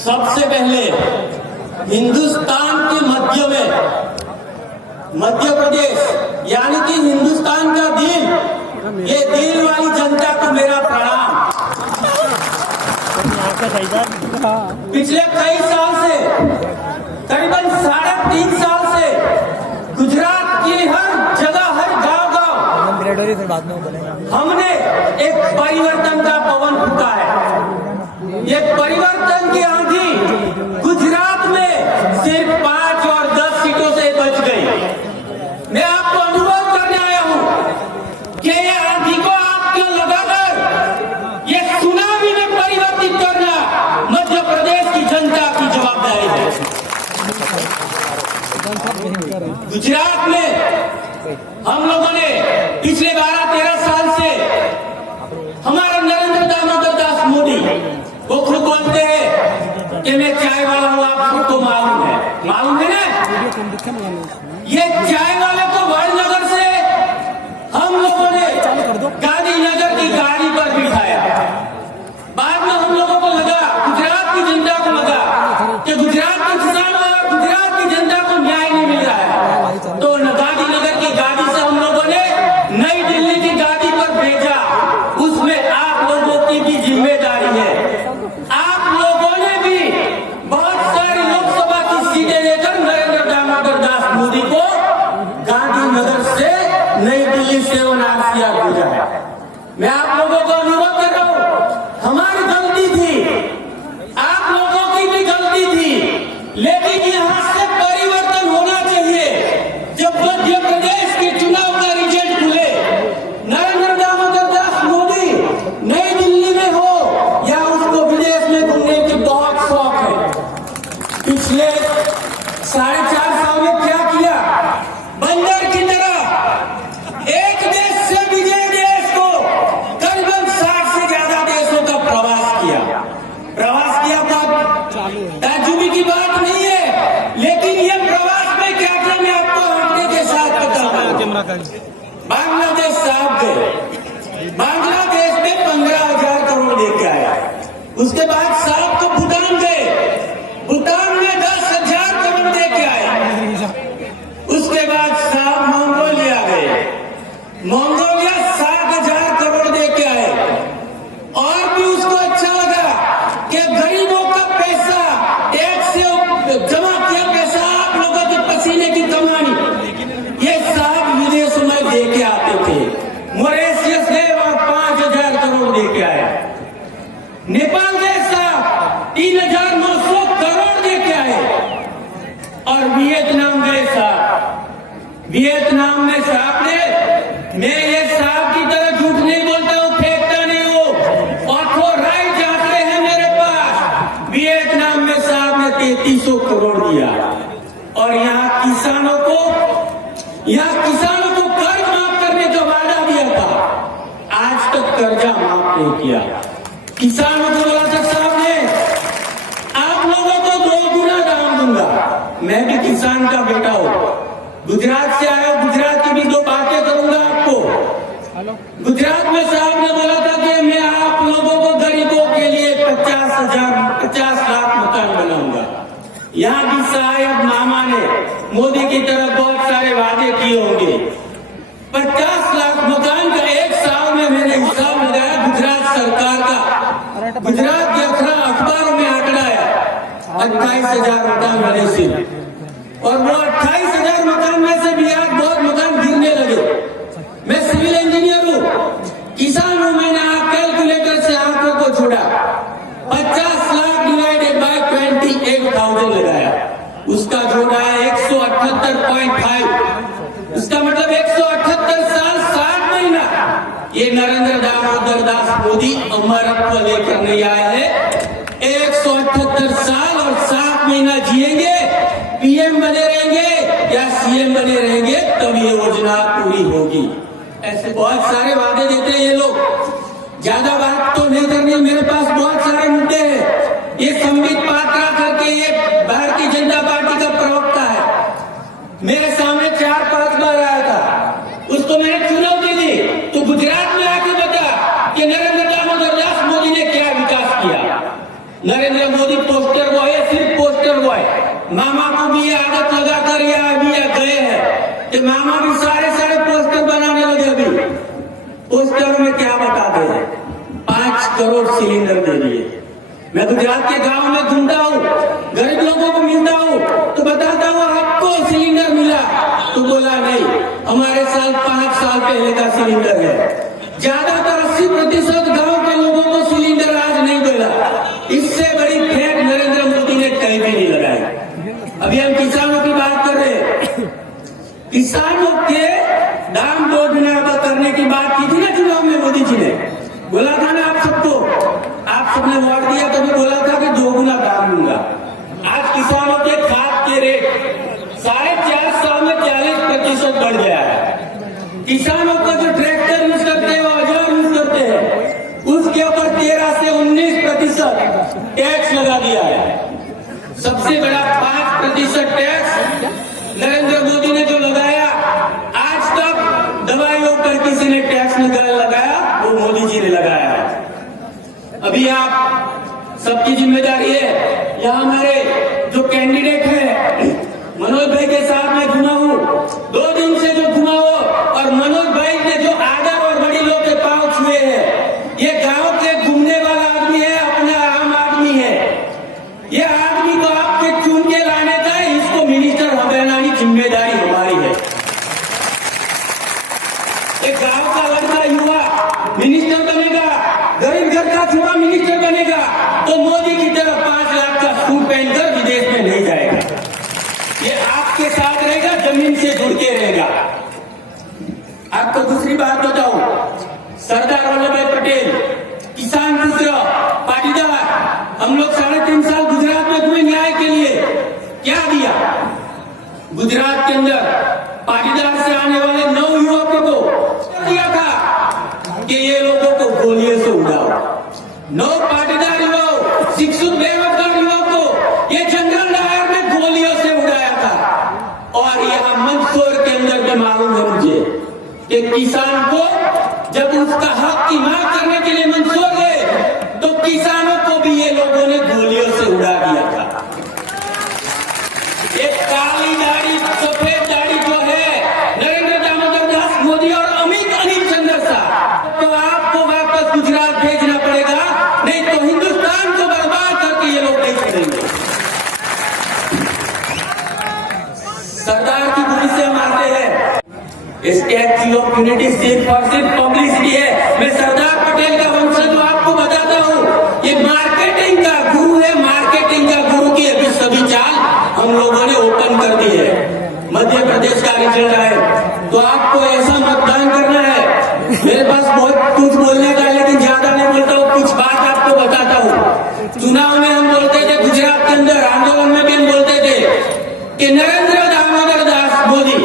सबसे पहले हिंदुस्तान के मध्य में, मध्य प्रदेश यानी कि हिंदुस्तान का दिल, ये दिल वाली जनता को मेरा प्रणाम। पिछले कई साल से, करीबन 3.5 साल से गुजरात की हर जगह, हर गांव-गांव हमने एक परिवर्तन का पवन फूंका है। ये परिवर्तन की आंधी गुजरात में सिर्फ 5 और 10 सीटों से बच गई। मैं आपको अनुरोध करने आया हूं कि ये आंधी को आपको लगाकर ये सुनामी में परिवर्तित करना मध्य प्रदेश की जनता की जवाबदारी है। गुजरात में हम लोगों ने पिछले 12-13 साल से हमारे नरेंद्र दामोदर दास मोदी वो खुद बोलते हैं कि मैं चाय वाला हूं, आप सबको मालूम है ना? ये चाय वाले को वाड़नगर से हम लोगों ने गांधीनगर की गाड़ी पर बिठाया। बाद में हम लोगों को लगा, गुजरात की जनता को लगा कि गुजरात के किसानों और गुजरात की जनता को न्याय नहीं मिल रहा है, तो गांधीनगर की गाड़ी से हम लोगों ने नई दिल्ली की गाड़ी पर भेजा। उसमें आप लोगों की भी जिम्मेदारी है। आप लोगों ने भी बहुत सारी लोकसभा की सीटें लेकर नरेंद्र दामोदर दास मोदी को गांधीनगर से नई दिल्ली से नासिया भेजा है। मैं आप लोगों को अनुरोध कर रहा हूं, हमारी गलती थी, आप लोगों की भी गलती थी, लेकिन यहां से परिवर्तन होना चाहिए। जब मध्य प्रदेश के चुनाव का रिजल्ट खुले, नरेंद्र दामोदर दास मोदी नई दिल्ली में हो या उसको विदेश में घूमने की बहुत शौक है। पिछले 4.5 साल में क्या किया? बंदर की तरह एक देश से दूसरे देश को करीबन 60 से ज्यादा देशों का प्रवास किया। ताज्जुबी की बात नहीं है, लेकिन ये प्रवास में क्या था मैं आपको आंकड़े के साथ बताऊंगा। बांग्लादेश साहब गए, बांग्लादेश में 15,000 करोड़ लेके आया। उसके बाद साहब को भूटान गए, भूटान में 10,000 करोड़ लेके आए। उसके बाद साहब मंगोलिया गए, मंगोलिया 7,000 करोड़ देके आए। और भी उसको अच्छा लगा कि गरीबों का पैसा, टैक्स से जमा किया पैसा, आप लोगों के पसीने की कमानी, ये साहब विदेशों में देके आते थे। मॉरिशस गए और 5,000 करोड़ देके आए। नेपाल गए साहब 3,900 करोड़ देके आए। और वियतनाम गए साहब, वियतनाम में साहब ने, मैं ये साहब की तरह झूठ नहीं बोलता हूँ, फेंकता नहीं हूँ, ऑथोराइज आंकड़े हैं मेरे पास। वियतनाम में साहब ने 3,300 करोड़ दिया। और यहाँ किसानों को कर्ज माफ करने का वादा दिया था, आज तक कर्जा माफ नहीं किया। किसानों को बोला था साहब ने, आप लोगों को 2 गुना दाम दूंगा। मैं भी किसान का बेटा हूँ, गुजरात से आया, गुजरात की भी 2 बातें करूंगा आपको। गुजरात में साहब ने बोला था कि मैं आप लोगों को गरीबों के लिए 50 लाख मकान बनाऊंगा। यहाँ भी शायद मामा ने मोदी की तरह बहुत सारे वादे किए होंगे। 50 लाख मकान का एक साल में मैंने हिसाब लगाया गुजरात सरकार का, गुजरात के अखबारों में आंकड़ा आया 28,000 मकान बने से, और वो 28,000 मकान में से भी आज बहुत मकान गिरने लगे। मैं सिविल इंजीनियर हूँ, किसान हूँ, मैंने कैलकुलेटर से आंकड़ों को छोड़ा, 50 लाख डिवाइडेड बाय 28,000 लगाया, उसका जोड़ा है 178.5। इसका मतलब 178 साल 60 महीना ये नरेंद्र दामोदर दास मोदी अमरत्व लेकर नहीं आए हैं। 178 साल और 7 महीना जिएंगे, पीएम बने रहेंगे या सीएम बने रहेंगे, तब ये योजना पूरी होगी। ऐसे बहुत सारे वादे देते हैं ये लोग, ज्यादा बात तो नहीं करनी, मेरे पास बहुत सारे मुद्दे हैं। ये संबित पात्रा करके ये भारतीय जनता पार्टी का प्रवक्ता है, मेरे सामने 4-5 बार आया था, उसको मैंने चुनौती दी, तो गुजरात में आके बता कि नरेंद्र दामोदर दास मोदी ने क्या विकास किया। नरेंद्र मोदी पोस्टर बॉय है, सिर्फ पोस्टर बॉय। मामा को भी ये आदत लगा कर ये अभी गए हैं कि मामा भी सारे सारे पोस्टर बनाने लगे। अभी पोस्टर में क्या बताते हैं, 5 करोड़ सिलेंडर दे दिए। मैं गुजरात के गांव में घूमता हूँ, गरीब लोगों को मिलता हूँ तो बताता हूँ आपको सिलेंडर मिला, तो बोला नहीं, हमारे साल 5 साल पहले का सिलेंडर है। ज्यादातर 80% गांव के लोगों को सिलेंडर आज नहीं मिला। इससे बड़ी फेंक नरेंद्र मोदी ने कहीं भी नहीं लगाई। अभी हम किसानों की बात कर रहे हैं, किसानों के दाम 2 गुना करने की बात की थी ना चुनाव में, मोदी जी ने बोला था ना आप सबको, आप सबने वोट दिया तभी बोला था कि 2 गुना दाम लूंगा। आज किसानों के खाद के रेट 4.5 साल में 40% बढ़ गया है। किसानों को जो ट्रैक्टर यूज करते हैं, औजार यूज करते हैं, उसके ऊपर 13 से 19% टैक्स लगा दिया है। सबसे बड़ा 5% टैक्स नरेंद्र मोदी ने जो लगाया, आज तक दवाइयों पर किसी ने टैक्स नहीं लगाया, वो मोदी जी ने लगाया है। अभी आप सबकी जिम्मेदारी है। यहाँ हमारे जो कैंडिडेट है, मनोज भाई के साथ मैं घुमा हूँ, 2 दिन से जो घुमा हो, और मनोज भाई ने जो आदर और बड़ी लोग के पांव छुए हैं, ये गांव के घूमने वाला आदमी है, अपना आम आदमी है। ये आदमी को आपके चुन के लाने का, इसको मिनिस्टर बनाने की जिम्मेदारी हमारी है। एक गांव का लड़का युवा मिनिस्टर बनेगा, गरीब घर का छुआ मिनिस्टर बनेगा, तो मोदी की तरह 5 लाख का सूट पहनकर विदेश में नहीं जाएगा। ये आपके साथ रहेगा, जमीन से जुड़ के रहेगा। आपको दूसरी बात बताऊं, सरदार वल्लभ भाई पटेल, किसान पुत्र, पाटीदार, हम लोग 3.5 साल गुजरात में घूमे न्याय के लिए। क्या दिया गुजरात के अंदर? पाटीदार से आने वाले 9 युवकों को दिया था कि ये लोगों को गोलियों से उड़ाओ। 9 पाटीदार युवक, शिक्षित बेरोजगार युवक को ये जनरल डायर में गोलियों से उड़ाया था। और यहाँ मंदसौर के अंदर में मालूम है मुझे कि किसान को जब उसका हक की मांग करने के लिए मंदसौर गए, तो किसानों को भी ये लोगों ने गोलियों से उड़ा दिया था। एक काली दाढ़ी सफेद दाढ़ी जो है नरेंद्र दामोदर दास मोदी और अमित अनिल चंद्र शाह, तो आपको वापस गुजरात भेजना पड़ेगा, नहीं तो हिंदुस्तान को बर्बाद करके ये लोग नहीं छोड़ेंगे। सरदार की बुरी से हम आते हैं। स्टैच्यू ऑफ यूनिटी सिर्फ और सिर्फ पब्लिसिटी है। मैं सरदार पटेल का वंशज आपको बताता हूँ, ये मार्केटिंग का गुरु है, मार्केटिंग का गुरु की अभी सभी चाल हम लोगों ने ओपन कर दी है। मध्य प्रदेश का रिजल्ट आए तो आपको ऐसा मतदान करना है। मेरे पास बहुत कुछ बोलने का है, लेकिन ज्यादा नहीं बोलता हूँ, कुछ बात आपको बताता हूँ। चुनाव में हम बोलते थे, गुजरात के अंदर आंदोलन में भी हम बोलते थे कि नरेंद्र दामोदर दास मोदी,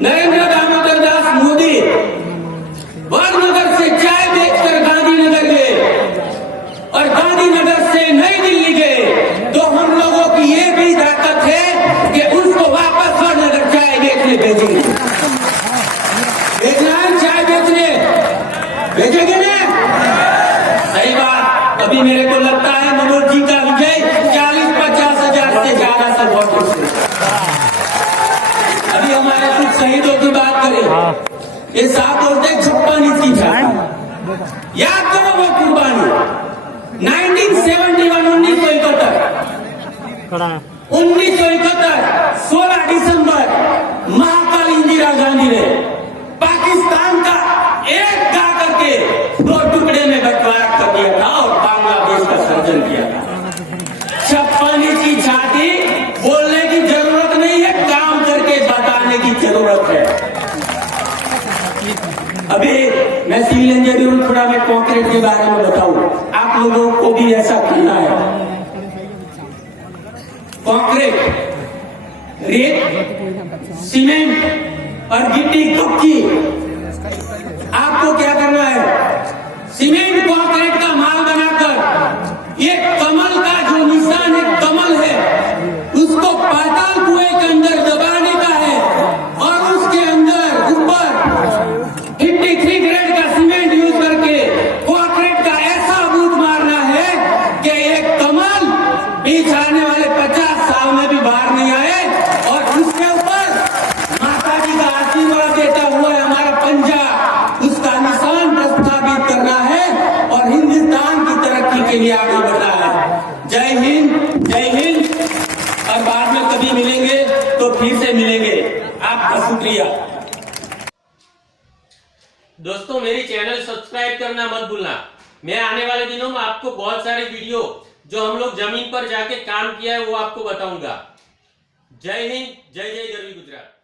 नरेंद्र दामोदर दास मोदी वडनगर से चाय बेचकर गांधीनगर गए और गांधीनगर से नई दिल्ली गए, तो हम लोगों की ये भी ताकत है कि उसको वापस वडनगर चाय बेचने भेजेंगे। भेजना है चाय बेचने, भेजेंगे ना? सही बात। अभी मेरे को लगता है मनोज जी का विजय 40-50 हजार से ज्यादा से वोटों से। अभी हमारे कुछ शहीदों की बात करें, ये 7 बोलते 56 इंच की छाती, याद करो वो कुर्बानी। 1971 1971 16 दिसंबर महाकाल इंदिरा गांधी ने पाकिस्तान का एक गा करके 2 टुकड़े में बंटवारा कर दिया था और बांग्लादेश का सर्जन किया था। 56 इंच की छाती बोलने की जरूरत नहीं है, काम करके बताने की जरूरत है। अभी मैं सिविल इंजीनियर, थोड़ा मैं कंक्रीट के बारे में बताऊं, आप लोगों को भी ऐसा करना है। कंक्रीट, रेत, सीमेंट और गिट्टी कच्ची, आपको क्या करना है? सीमेंट कंक्रीट का माल बनाकर ये कमल का जो निशान है, कमल है, उसको पाताल कुएं के अंदर दबाने का है और उसके अंदर ऊपर 53 ग्रेड का सीमेंट यूज करके कंक्रीट का ऐसा बूथ मारना है जय हिंद। और बाद में कभी मिलेंगे तो फिर से मिलेंगे। आपका शुक्रिया। दोस्तों, मेरी चैनल सब्सक्राइब करना मत भूलना। मैं आने वाले दिनों में आपको बहुत सारे वीडियो जो हम लोग जमीन पर जाके काम किया है वो आपको बताऊंगा। जय हिंद, जय जय गरवी गुजरात।